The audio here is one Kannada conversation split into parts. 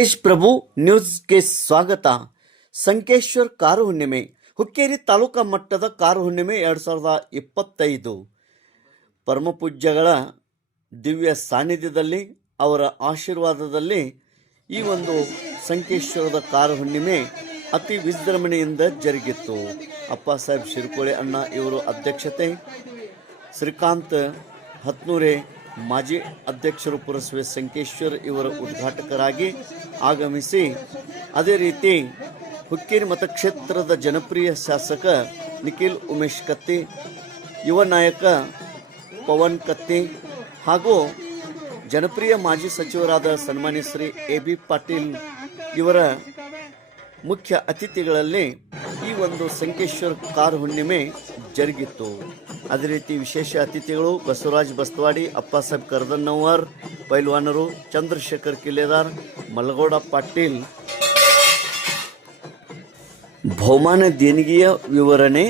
ತೇಜ್ ಪ್ರಭು ನ್ಯೂಸ್ಗೆ ಸ್ವಾಗತ. ಸಂಕೇಶ್ವರ್ ಕಾರು ಹುಣ್ಣಿಮೆ. ಹುಕ್ಕೇರಿ ತಾಲೂಕಾ ಮಟ್ಟದ ಕಾರು ಹುಣ್ಣಿಮೆ ಎರಡು ಸಾವಿರದ ಇಪ್ಪತ್ತೈದು. ಪರಮಪೂಜ್ಯಗಳ ದಿವ್ಯ ಸಾನ್ನಿಧ್ಯದಲ್ಲಿ, ಅವರ ಆಶೀರ್ವಾದದಲ್ಲಿ ಈ ಒಂದು ಸಂಕೇಶ್ವರದ ಕಾರು ಹುಣ್ಣಿಮೆ ಅತಿ ವಿಜೃಂಭಣೆಯಿಂದ ಜರುಗಿತ್ತು. ಅಪ್ಪ ಸಾಹೇಬ್ ಶಿರ್ಕೋಳೆ ಅಣ್ಣ, ಇವರು ಅಧ್ಯಕ್ಷತೆ. ಶ್ರೀಕಾಂತ್ ಹತ್ನೂರೆ ಮಾಜಿ ಅಧ್ಯಕ್ಷರು ಪುರಸಭೆ ಸಂಕೇಶ್ವರ್ ಇವರ ಉದ್ಘಾಟಕರಾಗಿ ಆಗಮಿಸಿ, ಅದೇ ರೀತಿ ಹುಕ್ಕೇರಿ ಮತಕ್ಷೇತ್ರದ ಜನಪ್ರಿಯ ಶಾಸಕ ನಿಖಿಲ್ ಉಮೇಶ್ ಕತ್ತಿ, ಯುವ ನಾಯಕ ಪವನ್ ಕತ್ತಿ ಹಾಗೂ ಜನಪ್ರಿಯ ಮಾಜಿ ಸಚಿವರಾದ ಸನ್ಮಾನ್ಯ ಶ್ರೀ ಎ ಬಿ ಪಾಟೀಲ್ ಇವರ ಮುಖ್ಯ ಅತಿಥಿಗಳಲ್ಲಿ ಈ ಒಂದು ಸಂಕೇಶ್ವರ್ ಕಾರ್ ಹುಣ್ಣಿಮೆ ಜರುಗಿತ್ತು ಅದೇ ರೀತಿ ವಿಶೇಷ ಅತಿಥಿಗಳು ಬಸವರಾಜ್ ಬಸ್ತವಾಡಿ ಅಪ್ಪಾಸಾಹೇಬ್ ಕರ್ದನ್ನವರ್ ಪೈಲ್ವಾನರು ಚಂದ್ರಶೇಖರ್ ಕಿಲೇದಾರ್ ಮಲಗೌಡ ಪಾಟೀಲ್. ಬಹುಮಾನ ದೇಣಿಗೆಯ ವಿವರಣೆ.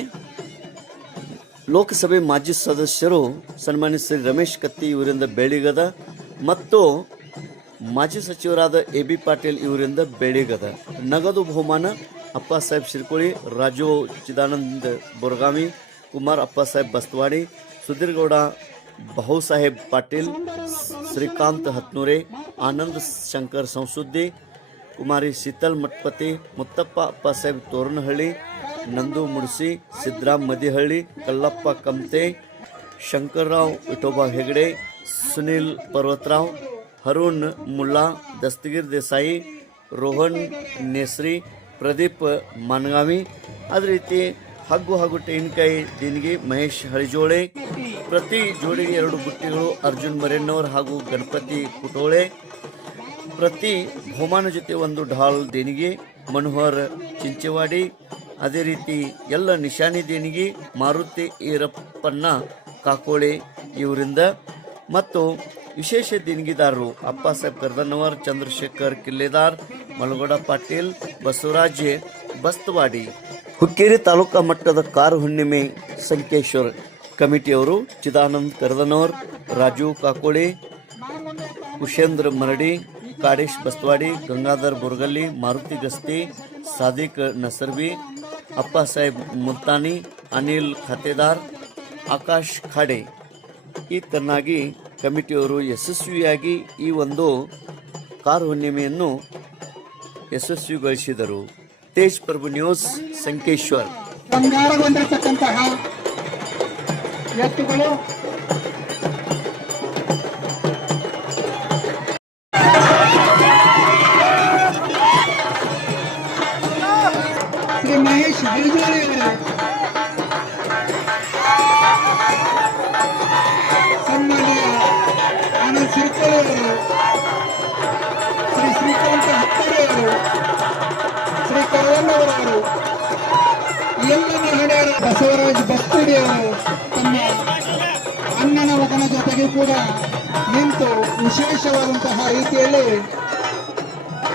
ಲೋಕಸಭೆ ಮಾಜಿ ಸದಸ್ಯರು ಸನ್ಮಾನ್ಯ ಶ್ರೀ ರಮೇಶ್ ಕತ್ತಿ ಇವರಿಂದ ಬೆಳಿಗದ ಮತ್ತು ಮಾಜಿ ಸಚಿವರಾದ ಎ ಬಿ ಪಾಟೀಲ್ ಇವರಿಂದ ಬೆಳಿಗದ ನಗದು ಬಹುಮಾನ ಅಪ್ಪ ಸಾಹೇಬ್ ಶಿರ್ಕೋಳಿ, ರಾಜು ಚಿದಾನಂದ್ ಬೊರಗಾಮಿ ಕುಮಾರ್ ಅಪ್ಪ ಸಾಹೇಬ್ ಬಸ್ತವಾಡಿ ಸುಧೀರ್ಗೌಡ ಬಹುಸಾಹೇಬ್ ಪಾಟೀಲ್ ಶ್ರೀಕಾಂತ್ ಹತ್ನೂರೆ ಆನಂದ್ ಶಂಕರ್ ಸಂಸುದ್ದಿ ಕುಮಾರಿ ಶೀತಲ್ ಮಠಪತಿ ಮುತ್ತಪ್ಪ ಅಪ್ಪ ಸಾಹೇಬ್ ತೋರಣಹಳ್ಳಿ ನಂದು ಮುಡ್ಸಿ ಸಿದ್ದರಾಮ್ ಮದಿಹಳ್ಳಿ ಕಲ್ಲಪ್ಪ ಕಮ್ತೆ ಶಂಕರ್ರಾವ್ ವಿಠೋಬಾ ಹೆಗಡೆ ಸುನಿಲ್ ಪರ್ವತರಾವ್ ಹರುಣ್ ಮುಲ್ಲಾ ದಸ್ತಗೀರ್ ದೇಸಾಯಿ ರೋಹನ್ ನೇಸ್ರಿ ಪ್ರದೀಪ್ ಮಾನಗಾವಿ ಅದೇ ರೀತಿ ಹಗ್ಗು ಹಾಗೂ ತೆಂಗಿನಕಾಯಿ ದೇಣಿಗೆ ಮಹೇಶ್ ಹಳಿಜೋಳೆ ಪ್ರತಿ ಜೋಡಿಗೆ ಎರಡು ಬುಟ್ಟಿಗಳು ಅರ್ಜುನ್ ಮರೆನ್ನವರ್ ಹಾಗೂ ಗಣಪತಿ ಕುಟೋಳೆ ಪ್ರತಿ ಬಹುಮಾನ ಜೊತೆ ಒಂದು ಢಾಲ್ ದೇಣಿಗೆ, ಮನೋಹರ್ ಚಿಂಚವಾಡಿ. ಅದೇ ರೀತಿ ಎಲ್ಲ ನಿಶಾನಿ ದೇಣಿಗೆ, ಮಾರುತಿ ಈರಪ್ಪನ್ನ ಕಾಕೋಳೆ ಇವರಿಂದ. ಮತ್ತು ವಿಶೇಷ ದೇಣಿಗೆದಾರರು ಅಪ್ಪ ಸಾಹೇಬ್ ಕರ್ದನ್ನವರ್ ಚಂದ್ರಶೇಖರ್ ಕಿಲ್ಲೆದಾರ್, ಮಲಗೋಡ ಪಾಟೀಲ್, ಬಸವರಾಜ್ ಬಸ್ತವಾಡಿ. ಹುಕ್ಕೇರಿ ತಾಲೂಕಾ ಮಟ್ಟದ ಕಾರು ಹುಣ್ಣಿಮೆ ಸಂಕೇಶ್ವರ್ ಕಮಿಟಿಯವರು ಚಿದಾನಂದ್ ಕರದನವರ್, ರಾಜು ಕಾಕೋಳಿ, ಕುಶೇಂದ್ರ ಮರಡಿ, ಕಾಡೇಶ್ ಬಸ್ತವಾಡಿ ಗಂಗಾಧರ್ ಬುರ್ಗಲ್ಲಿ, ಮಾರುತಿ ಗಸ್ತಿ, ಸಾದಿಕ್ ನಸರ್ವಿ, ಅಪ್ಪ ಸಾಹೇಬ್ ಮುಲ್ತಾನಿ, ಅನಿಲ್ ಖಾತೆದಾರ್, ಆಕಾಶ್ ಖಾಡೆ. ಈ ತನ್ನಾಗಿ ಕಮಿಟಿಯವರು ಯಶಸ್ವಿಯಾಗಿ ಈ ಒಂದು ಕಾರು ಹುಣ್ಣಿಮೆಯನ್ನು ಯಶಸ್ವಿಗೊಳಿಸಿದರು. ತೇಜ್ ಪ್ರಭು ನ್ಯೂಸ್. ಸಂಕೇಶ್ವರ್ ಬಂಗಾರಗೊಂಡಿರ್ತಕ್ಕಂತಹ ಎತ್ತುಗಳು ಶ್ರೀ ಮಹೇಶ್ ಹಳಿಜೋಳಿ ಅವರು ಸನ್ಮಾನ್ಯ ಆನಂದ್ ಸಿರ್ಕೋಳಿ ಅವರು ಶ್ರೀ ಶ್ರೀಕಾಂತ ಹತ್ತರೆ ಅವರು ಶ್ರೀ ಕರವಣ್ಣವರವರು ಎಲ್ಲ ಮಹಿಳೆಯರ ಬಸವರಾಜ್ ಬಸ್ತುಡಿ ಅವರು ತಮ್ಮ ಅಣ್ಣನ ಮಗನ ಜೊತೆಗೆ ಕೂಡ ನಿಂತು ವಿಶೇಷವಾದಂತಹ ರೀತಿಯಲ್ಲಿ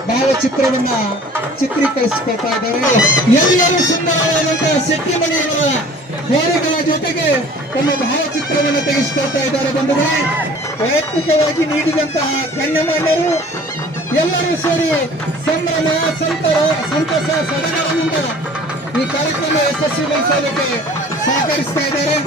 ಭಾವಚಿತ್ರವನ್ನ ಚಿತ್ರೀಕರಿಸಿಕೊಳ್ತಾ ಇದ್ದಾರೆ ಎಲ್ಲರೂ ಸುಂದರವಾದಂತಹ ಸೆಟ್ಟಿಮಣಿಯವರ ಹೋರಿಗಳ ಜೊತೆಗೆ ತಮ್ಮ ಭಾವಚಿತ್ರವನ್ನು ತೆಗೆಸಿಕೊಳ್ತಾ ಇದ್ದಾರೆ ಬಂಧುಗಳೇ. ವೈಯಕ್ತಿಕವಾಗಿ ನೀಡಿದಂತಹ ಗಣ್ಯಮಾನ್ಯರು ಎಲ್ಲರೂ ಸೇರಿ ಸಂಭ್ರಮ ಸಂತರ ಸಂತಸ, ಸಡಗರದಿಂದ ಈ ಕಾರ್ಯಕ್ರಮ ಯಶಸ್ವಿಗೊಳಿಸೋದಕ್ಕೆ ಸಹಕರಿಸ್ತಾ ಇದ್ದಾರೆ.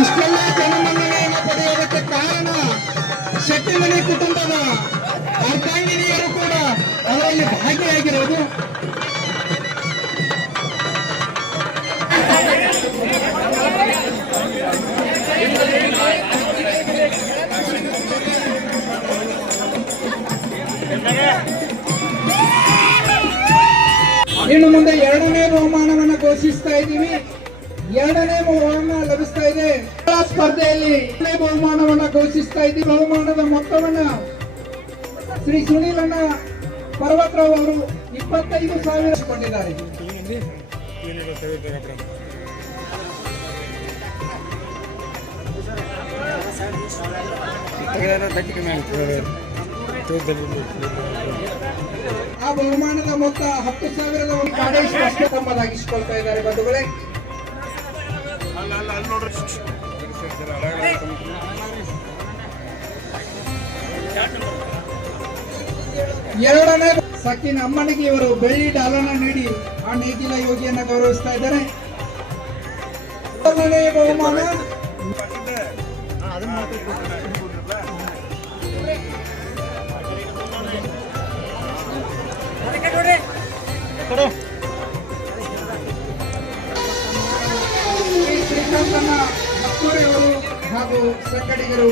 ಇಷ್ಟೆಲ್ಲ ಜನಮನ್ನಣೆಯನ್ನು ಪಡೆಯೋದಕ್ಕೆ ಕಾರಣ ಶೆಟ್ಟಿಮನಿ ಕುಟುಂಬದ ಅರ್ಧಾಂಗಿನಿಯರು ಕೂಡ ಅದರಲ್ಲಿ ಭಾಗಿಯಾಗಿರೋದು. ಇನ್ನು ಮುಂದೆ ಎರಡನೇ ಬಹುಮಾನವನ್ನು ಘೋಷಿಸ್ತಾ ಇದ್ದೀವಿ. ಎರಡನೇ ಬಹುಮಾನ ಲಭಿಸ್ತಾ ಇದೆ. ಸ್ಪರ್ಧೆಯಲ್ಲಿ ಎರಡನೇ ಬಹುಮಾನವನ್ನು ಘೋಷಿಸ್ತಾ ಇದ್ದೀವಿ. ಬಹುಮಾನದ ಮೊತ್ತವನ್ನ ಶ್ರೀ ಸುನೀಲಣ್ಣ ಪರ್ವತರಾವ್ ಅವರು ಇಪ್ಪತ್ತೈದು ಸಾವಿರ ಕೊಂಡಿದ್ದಾರೆ ಆ ಬಹುಮಾನದ ಮೊತ್ತ ಹತ್ತು ಸಾವಿರದ ಒಂದು ಕಾಡೇಶ್ ಅಷ್ಟೇ ತಮ್ಮದಾಗಿಸಿಕೊಳ್ತಾ ಇದ್ದಾರೆ ಬಂಧುಗಳೇ. ಎರಡನೇ ಸಕ್ಕಿನ ಅಮ್ಮನಿಗೆ ಇವರು ಬೆಳ್ಳಿ ಡಾಲನ ನೀಡಿ ಆ ನೇಗಿಲ ಯೋಗಿಯನ್ನ ಗೌರವಿಸ್ತಾ ಇದ್ದಾರೆ. ಮೂರನೇ ಬಹುಮಾನ. ಶ್ರೀ ಶ್ರೀಕಾಂತನ ಮಕ್ಕಳು ಅವರು ಹಾಗೂ ಸಂಗಡಿಗರು